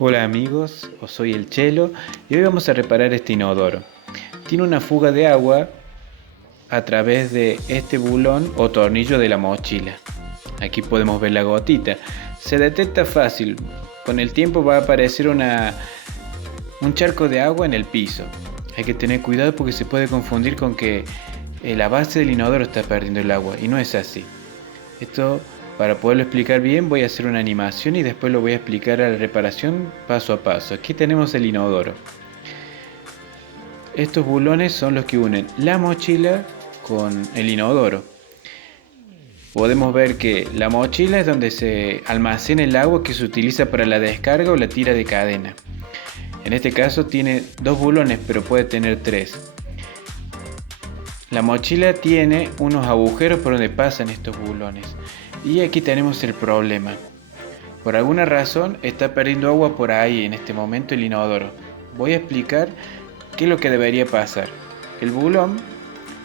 Hola amigos, os soy el Chelo y hoy vamos a reparar este inodoro. Tiene una fuga de agua a través de este bulón o tornillo de la mochila. Aquí podemos ver la gotita. Se detecta fácil. Con el tiempo va a aparecer un charco de agua en el piso. Hay que tener cuidado porque se puede confundir con que la base del inodoro está perdiendo el agua y no es así. Esto, para poderlo explicar bien, voy a hacer una animación y después lo voy a explicar a la reparación paso a paso. Aquí tenemos el inodoro. Estos bulones son los que unen la mochila con el inodoro. Podemos ver que la mochila es donde se almacena el agua que se utiliza para la descarga o la tira de cadena. En este caso tiene dos bulones, pero puede tener tres. La mochila tiene unos agujeros por donde pasan estos bulones. Y aquí tenemos el problema. Por alguna razón está perdiendo agua por ahí en este momento el inodoro. Voy a explicar qué es lo que debería pasar. El bulón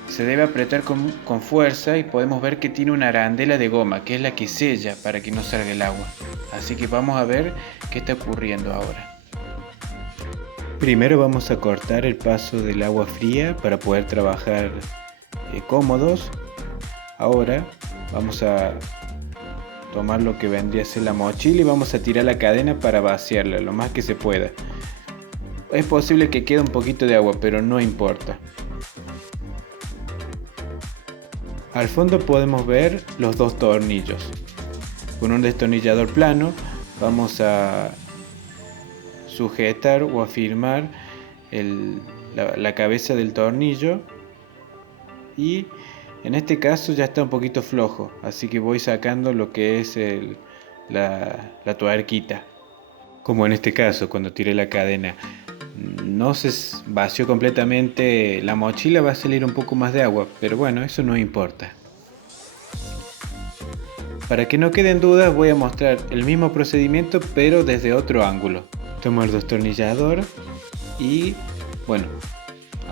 se debe apretar con fuerza y podemos ver que tiene una arandela de goma, que es la que sella para que no salga el agua. Así que vamos a ver qué está ocurriendo ahora. Primero vamos a cortar el paso del agua fría para poder trabajar cómodos. Ahora vamos a tomar lo que vendría a ser la mochila y vamos a tirar la cadena para vaciarla lo más que se pueda. Es posible que quede un poquito de agua, pero no importa. Al fondo podemos ver los dos tornillos. Con un destornillador plano vamos a sujetar o afirmar la cabeza del tornillo y en este caso ya está un poquito flojo, así que voy sacando lo que es la tuerquita. Como en este caso, cuando tiré la cadena no se vació completamente la mochila, va a salir un poco más de agua, pero bueno, eso no importa. Para que no queden dudas voy a mostrar el mismo procedimiento pero desde otro ángulo. Tomo el destornillador y bueno,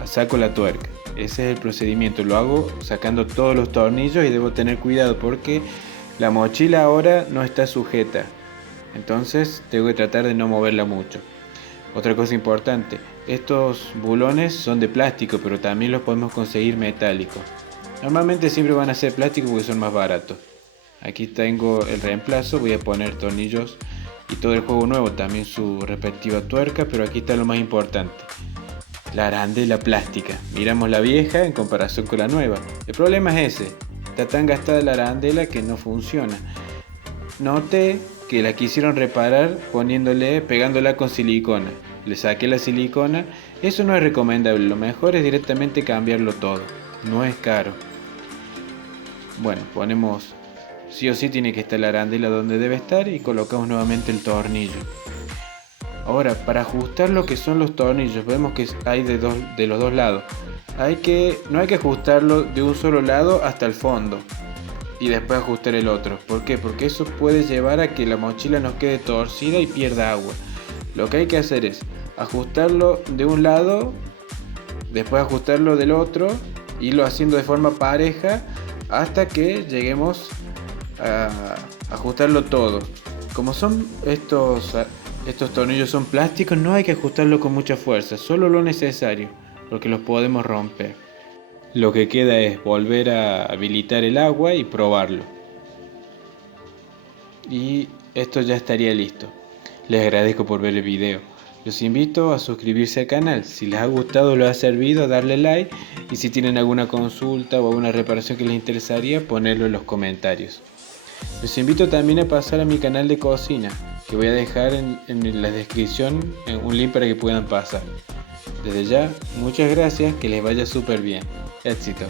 saco la tuerca. Ese es el procedimiento, lo hago sacando todos los tornillos y debo tener cuidado porque la mochila ahora no está sujeta, entonces tengo que tratar de no moverla mucho. Otra cosa importante, estos bulones son de plástico pero también los podemos conseguir metálicos. Normalmente siempre van a ser plástico porque son más baratos. Aquí tengo el reemplazo, voy a poner tornillos y todo el juego nuevo, también su respectiva tuerca, pero aquí está lo más importante. La arandela plástica. Miramos la vieja en comparación con la nueva. El problema es ese. Está tan gastada la arandela que no funciona. Noté que la quisieron reparar pegándola con silicona. Le saqué la silicona. Eso no es recomendable. Lo mejor es directamente cambiarlo todo. No es caro. Bueno, ponemos... Sí o sí tiene que estar la arandela donde debe estar y colocamos nuevamente el tornillo. Ahora, para ajustar lo que son los tornillos, vemos que hay de los dos lados. No hay que ajustarlo de un solo lado hasta el fondo y después ajustar el otro. ¿Por qué? Porque eso puede llevar a que la mochila nos quede torcida y pierda agua. Lo que hay que hacer es ajustarlo de un lado, después ajustarlo del otro, irlo haciendo de forma pareja hasta que lleguemos a ajustarlo todo. Como son estos tornillos son plásticos, no hay que ajustarlo con mucha fuerza, solo lo necesario, porque los podemos romper. Lo que queda es volver a habilitar el agua y probarlo. Y esto ya estaría listo. Les agradezco por ver el video. Los invito a suscribirse al canal. Si les ha gustado o les ha servido, darle like. Y si tienen alguna consulta o alguna reparación que les interesaría, ponerlo en los comentarios. Los invito también a pasar a mi canal de cocina, que voy a dejar en la descripción un link para que puedan pasar. Desde ya, muchas gracias, que les vaya súper bien. Éxito.